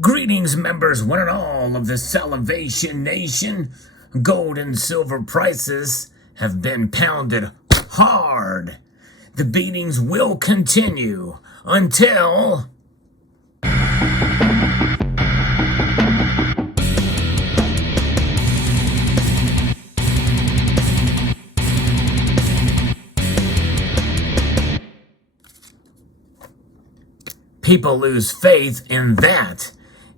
Greetings, members, one and all of the Salivation Nation. Gold and silver prices have been pounded hard. The beatings will continue until people lose faith in that.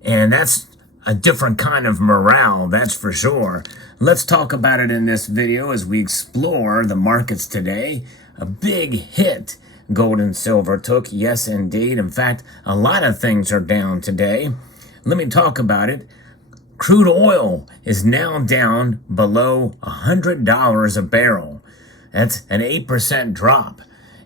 And that's a different kind of morale, that's for sure. Let's talk about it in this video as we explore the markets today. A big hit gold and silver took, yes indeed. In fact, a lot of things are down today. Let me talk about it. Crude oil is now down below $100 a barrel. That's an 8% drop.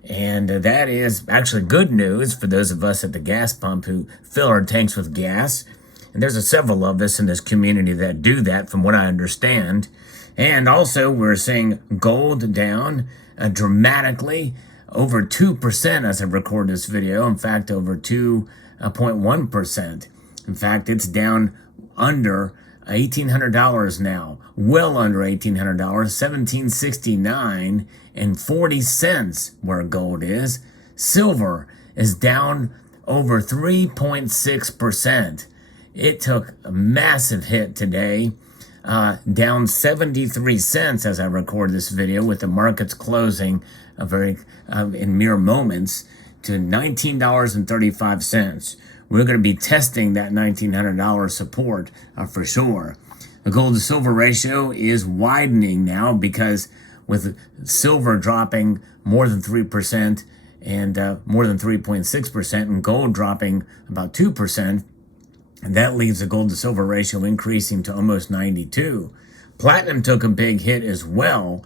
And that is actually good news for those of us at the gas pump who fill our tanks with gas. And there's several of us in this community that do that, from what I understand. And also, we're seeing gold down dramatically, over 2% as I record this video. In fact, over 2.1%. In fact, it's down under $1,800 now, well under $1,800, $1,769 and 40 cents where gold is. Silver is down over 3.6%. It took a massive hit today, down 73 cents as I record this video, with the markets closing in mere moments to $19.35. We're going to be testing that $1,900 support for sure. The gold to silver ratio is widening now because with silver dropping more than 3% and more than 3.6%, and gold dropping about 2%, and that leaves the gold to silver ratio increasing to almost 92. Platinum took a big hit as well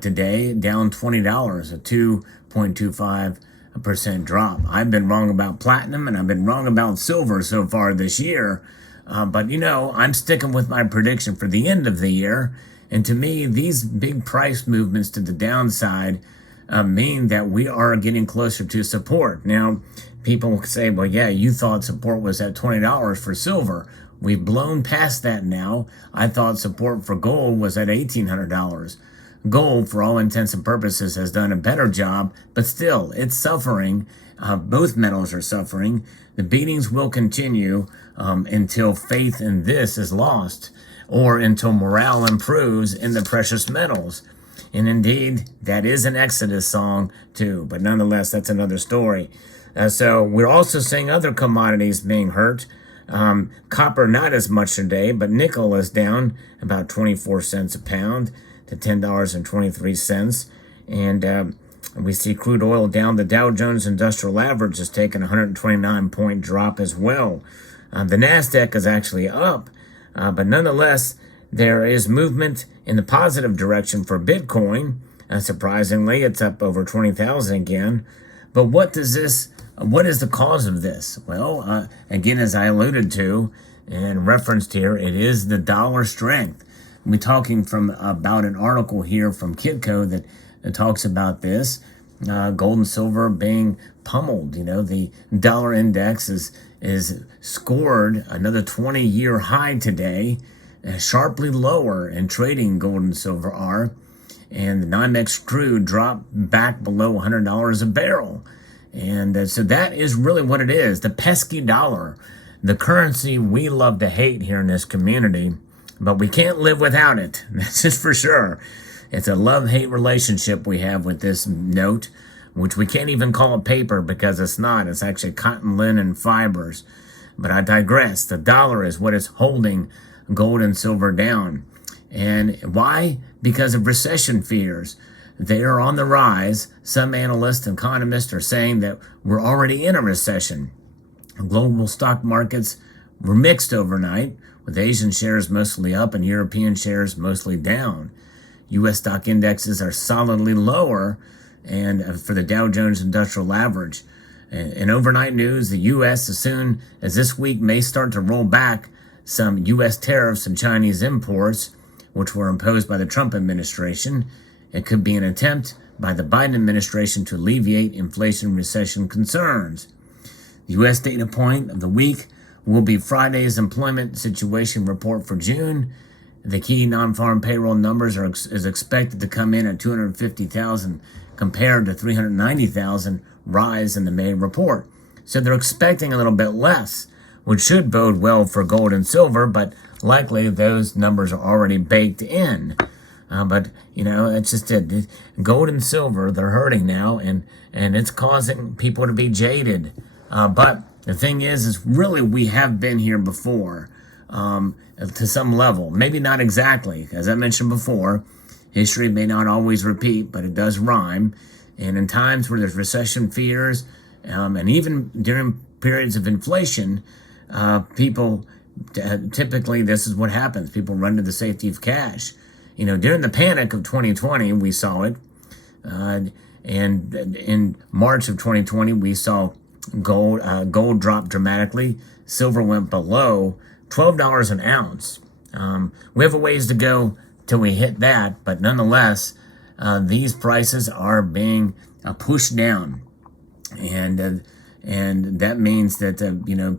today, down $20, a 2.25% drop. I've been wrong about platinum and I've been wrong about silver so far this year. But, I'm sticking with my prediction for the end of the year. And to me, these big price movements to the downside mean that we are getting closer to support. Now, people say, well, yeah, you thought support was at $20 for silver. We've blown past that now. I thought support for gold was at $1,800. Gold, for all intents and purposes, has done a better job, but still, it's suffering. Both metals are suffering. The beatings will continue until faith in this is lost, or until morale improves in the precious metals. And indeed, that is an Exodus song too, but nonetheless, that's another story. So we're also seeing other commodities being hurt. Copper, not as much today, but nickel is down about 24 cents a pound to $10.23. And we see crude oil down. The Dow Jones Industrial Average has taken a 129-point drop as well. The NASDAQ is actually up, but nonetheless, there is movement in the positive direction for Bitcoin. Surprisingly, it's up over 20,000 again. But what is the cause of this? Well, again, as I alluded to and referenced here, it is the dollar strength. We're talking about an article here from Kitco that talks about this. Gold and silver being pummeled. The dollar index is scored another 20-year high today, sharply lower in trading gold and silver are. And the NYMEX crude dropped back below $100 a barrel. And so that is really what it is. The pesky dollar, the currency we love to hate here in this community, but we can't live without it. That's just for sure. It's a love-hate relationship we have with this note, which we can't even call it paper because it's not. It's actually cotton linen fibers. But I digress. The dollar is what is holding gold and silver down. And why? Because of recession fears. They are on the rise. Some analysts and economists are saying that we're already in a recession. Global stock markets were mixed overnight, with Asian shares mostly up and European shares mostly down. U.S. stock indexes are solidly lower, and for the Dow Jones Industrial Average. In overnight news, the U.S., as soon as this week, may start to roll back some U.S. tariffs on Chinese imports, which were imposed by the Trump administration. It could be an attempt by the Biden administration to alleviate inflation recession concerns. The U.S. data point of the week will be Friday's employment situation report for June. The key non-farm payroll numbers is expected to come in at 250,000 compared to 390,000 rise in the May report. So they're expecting a little bit less, which should bode well for gold and silver, but likely those numbers are already baked in. But, it's just it. Gold and silver, they're hurting now, and it's causing people to be jaded. But the thing is really we have been here before to some level. Maybe not exactly. As I mentioned before, history may not always repeat, but it does rhyme. And in times where there's recession fears, and even during periods of inflation, people typically, this is what happens. People run to the safety of cash. During the panic of 2020, we saw it. And in March of 2020, we saw gold drop dramatically. Silver went below $12 an ounce. We have a ways to go till we hit that, but nonetheless, these prices are being pushed down. And that means that,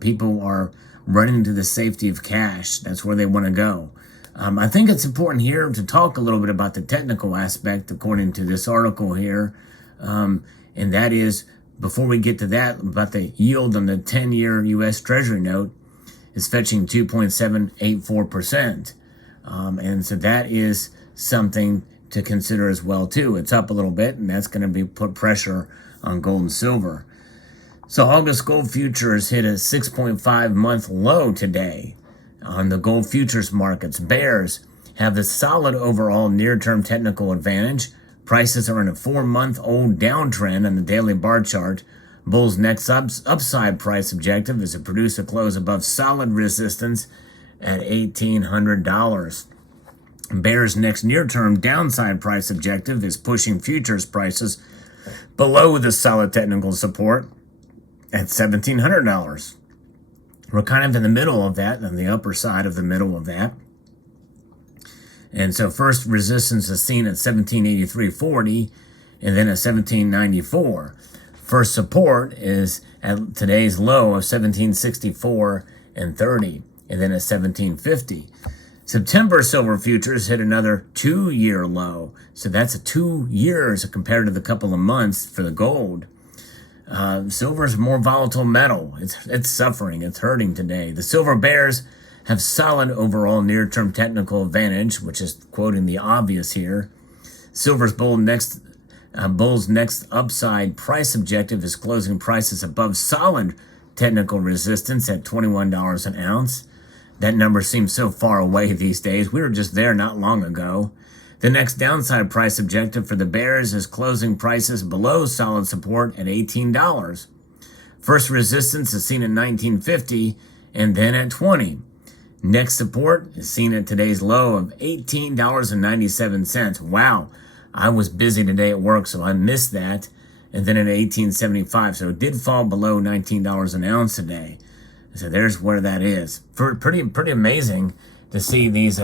people are running to the safety of cash. That's where they want to go. I think it's important here to talk a little bit about the technical aspect, according to this article here. And that is, before we get to that, about the yield on the 10-year U.S. Treasury note is fetching 2.784%. And so that is something to consider as well, too. It's up a little bit, and that's going to put pressure on gold and silver. So August gold futures hit a 6.5-month low today. On the gold futures markets, bears have the solid overall near-term technical advantage. Prices are in a 4-month-old downtrend on the daily bar chart. Bulls' next upside price objective is to produce a close above solid resistance at $1,800. Bears' next near-term downside price objective is pushing futures prices below the solid technical support at $1,700. We're kind of in the middle of that, on the upper side of the middle of that. And so first resistance is seen at 1783.40 and then at 1794. First support is at today's low of 1764.30 and then at 1750. September silver futures hit another 2-year low. So that's 2 years compared to the couple of months for the gold. Silver is a more volatile metal. It's suffering. It's hurting today. The silver bears have solid overall near-term technical advantage, which is quoting the obvious here. Silver's bull's next upside price objective is closing prices above solid technical resistance at $21 an ounce. That number seems so far away these days. We were just there not long ago. The next downside price objective for the bears is closing prices below solid support at $18. First resistance is seen at $19.50 and then at $20. Next support is seen at today's low of $18.97. Wow, I was busy today at work, so I missed that. And then at $18.75, so it did fall below $19 an ounce today. So there's where that is. Pretty amazing to see these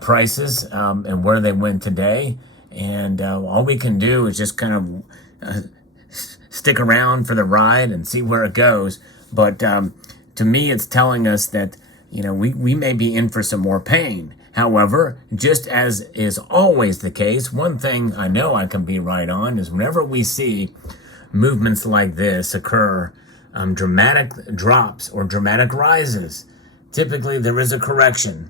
prices and where they went today. And all we can do is just kind of stick around for the ride and see where it goes. But to me, it's telling us that, we may be in for some more pain. However, just as is always the case, one thing I know I can be right on is whenever we see movements like this occur, dramatic drops or dramatic rises, typically there is a correction.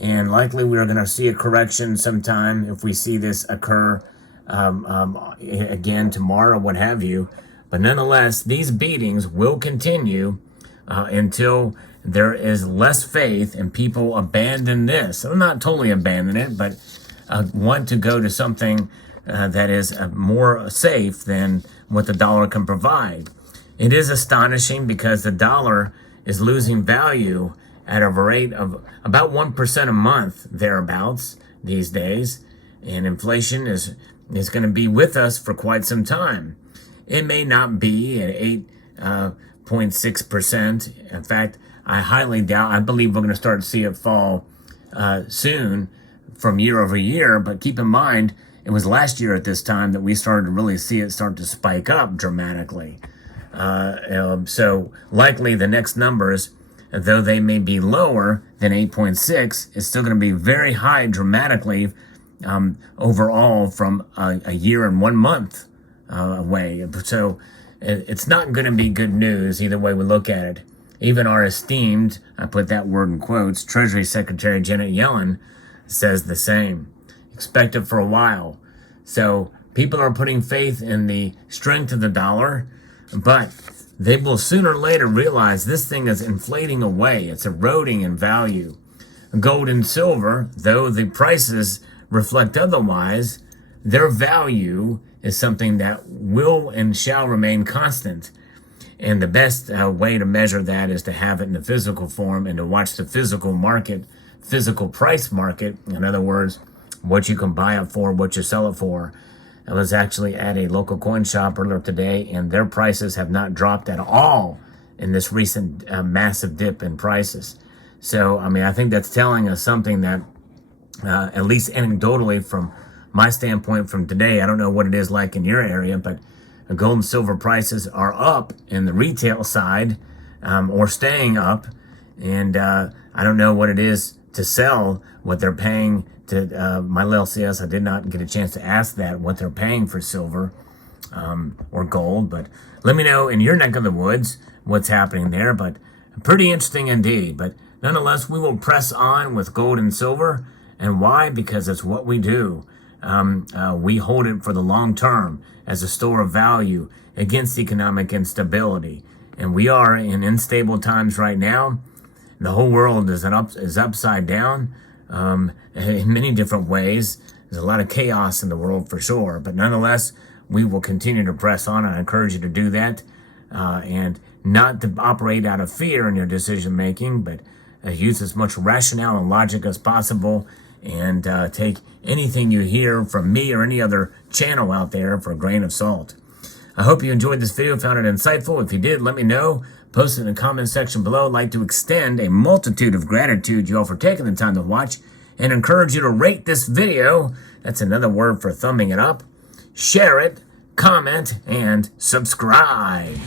And likely we are going to see a correction sometime if we see this occur again tomorrow, what have you. But nonetheless, these beatings will continue until there is less faith and people abandon this. I'm not totally abandon it, but want to go to something that is more safe than what the dollar can provide. It is astonishing because the dollar is losing value at a rate of about 1% a month, thereabouts, these days. And inflation is going to be with us for quite some time. It may not be at 8.6%. In fact, I highly doubt, I believe we're going to start to see it fall soon from year over year. But keep in mind, it was last year at this time that we started to really see it start to spike up dramatically. So likely the next numbers though they may be lower than 8.6, it's still going to be very high dramatically overall from a year and 1 month away. So it's not going to be good news either way we look at it. Even our esteemed, I put that word in quotes, Treasury Secretary Janet Yellen says the same. Expect it for a while. So people are putting faith in the strength of the dollar, but they will sooner or later realize this thing is inflating away. It's eroding in value. Gold and silver, though the prices reflect otherwise, their value is something that will and shall remain constant. And the best way to measure that is to have it in the physical form and to watch the physical market, physical price market. In other words, what you can buy it for, what you sell it for. I was actually at a local coin shop earlier today, and their prices have not dropped at all in this recent massive dip in prices. So, I mean, I think that's telling us something that, at least anecdotally from my standpoint from today, I don't know what it is like in your area, but gold and silver prices are up in the retail side, or staying up. And I don't know what it is to sell, what they're paying to my LCS. I did not get a chance to ask that, what they're paying for silver or gold. But let me know in your neck of the woods what's happening there. But pretty interesting indeed. But nonetheless, we will press on with gold and silver. And why? Because it's what we do. We hold it for the long term as a store of value against economic instability. And we are in unstable times right now. The whole world is upside down in many different ways. There's a lot of chaos in the world for sure. But nonetheless, we will continue to press on. I encourage you to do that and not to operate out of fear in your decision making, but use as much rationale and logic as possible, and take anything you hear from me or any other channel out there for a grain of salt. I hope you enjoyed this video, found it insightful. If you did, let me know. Post it in the comment section below. I'd like to extend a multitude of gratitude to you all for taking the time to watch, and encourage you to rate this video. That's another word for thumbing it up. Share it, comment, and subscribe.